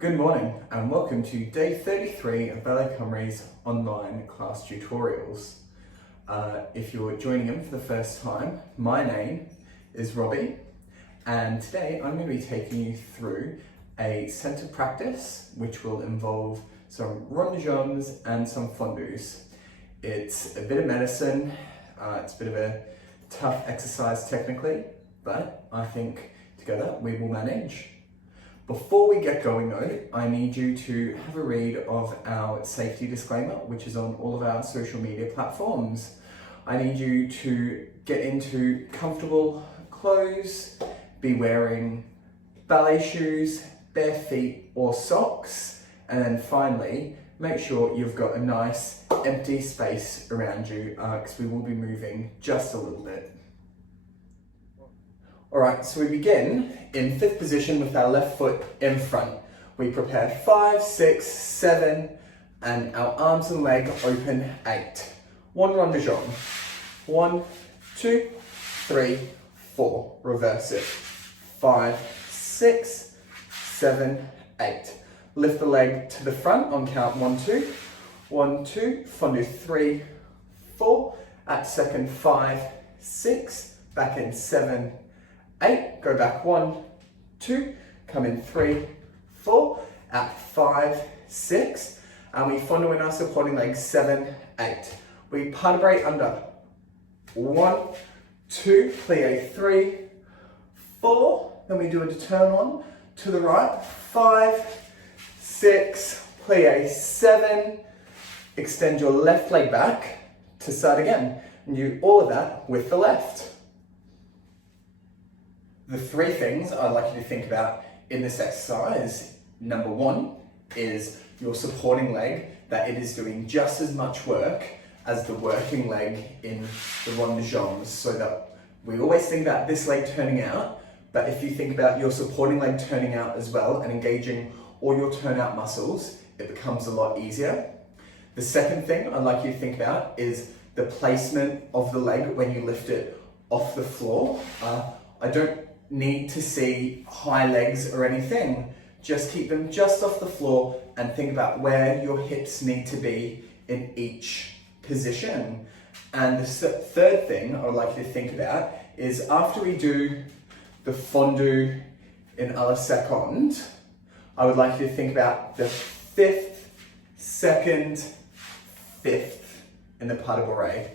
Good morning and welcome to day 33 of Ballet Cymru's online class tutorials. If you're joining in for the first time, my name is Robbie and today I'm going to be taking you through a centre practice which will involve some ronds and some fondus. It's a bit of medicine, it's a bit of a tough exercise technically, but I think together we will manage. Before we get going though, I need you to have a read of our safety disclaimer, which is on all of our social media platforms. I need you to get into comfortable clothes, be wearing ballet shoes, bare feet or socks, and then finally, make sure you've got a nice empty space around you because we will be moving just a little bit. Alright, so we begin in fifth position with our left foot in front. We prepare 5, 6, 7, and our arms and leg open 8. One rond de jambe. 1, 2, 3, 4. Reverse it. 5, 6, 7, 8. Lift the leg to the front on count 1, 2. 1, 2, fondue 3, 4. At second 5, 6. Back in 7, 8, go back 1, 2, come in 3, 4, at 5, 6, and we fondue in our supporting leg 7, 8. We pas de bras under 1, 2, plie 3, 4, then we do a turn on to the right, 5, 6, plie 7, extend your left leg back to start again, and do all of that with the left. The three things I'd like you to think about in this exercise, number 1 is your supporting leg, that it is doing just as much work as the working leg in the rond de jambes, so that we always think about this leg turning out, but if you think about your supporting leg turning out as well and engaging all your turnout muscles, it becomes a lot easier. The second thing I'd like you to think about is the placement of the leg when you lift it off the floor. I don't need to see high legs or anything. Just keep them just off the floor and think about where your hips need to be in each position. And the third thing I would like you to think about is after we do the fondue in a la seconde, I would like you to think about the 5th, 2nd, 5th in the pas de bourrée.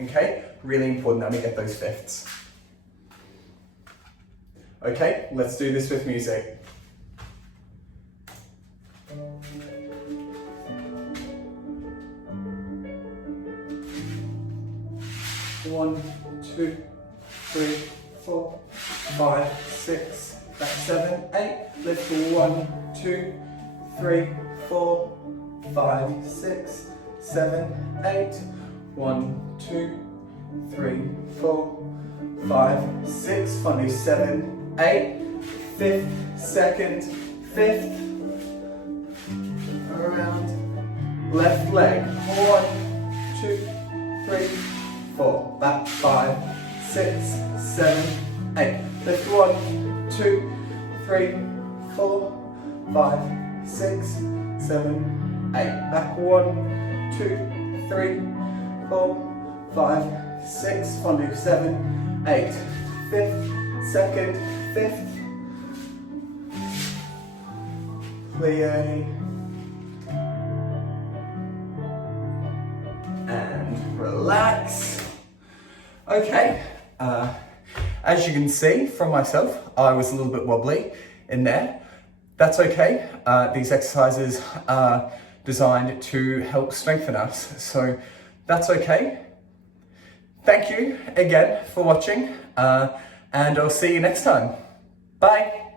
Okay, really important that we get those fifths. Okay, let's do this with music. One, 2, 3, 4, 5, 6, back 7, 8. Lift for 1, 2, 3, 4, 5, 6, 7, 8. 1, 2, 3, 4, 5, 6. Fondue 7, 8, 5th, 2nd, 5th, around, left leg, 1, 2, 3, 4, back 5, 6, 7, 8, lift 1, 2, 3, 4, 5, 6, 7, 8, back 1, 2, 3, 4, 5, 6, fondue 7, 8, 5th, 2nd, 5th, plie, and relax. Okay, as you can see from myself, I was a little bit wobbly in there. That's okay. These exercises are designed to help strengthen us, so that's okay. Thank you again for watching. And I'll see you next time. Bye.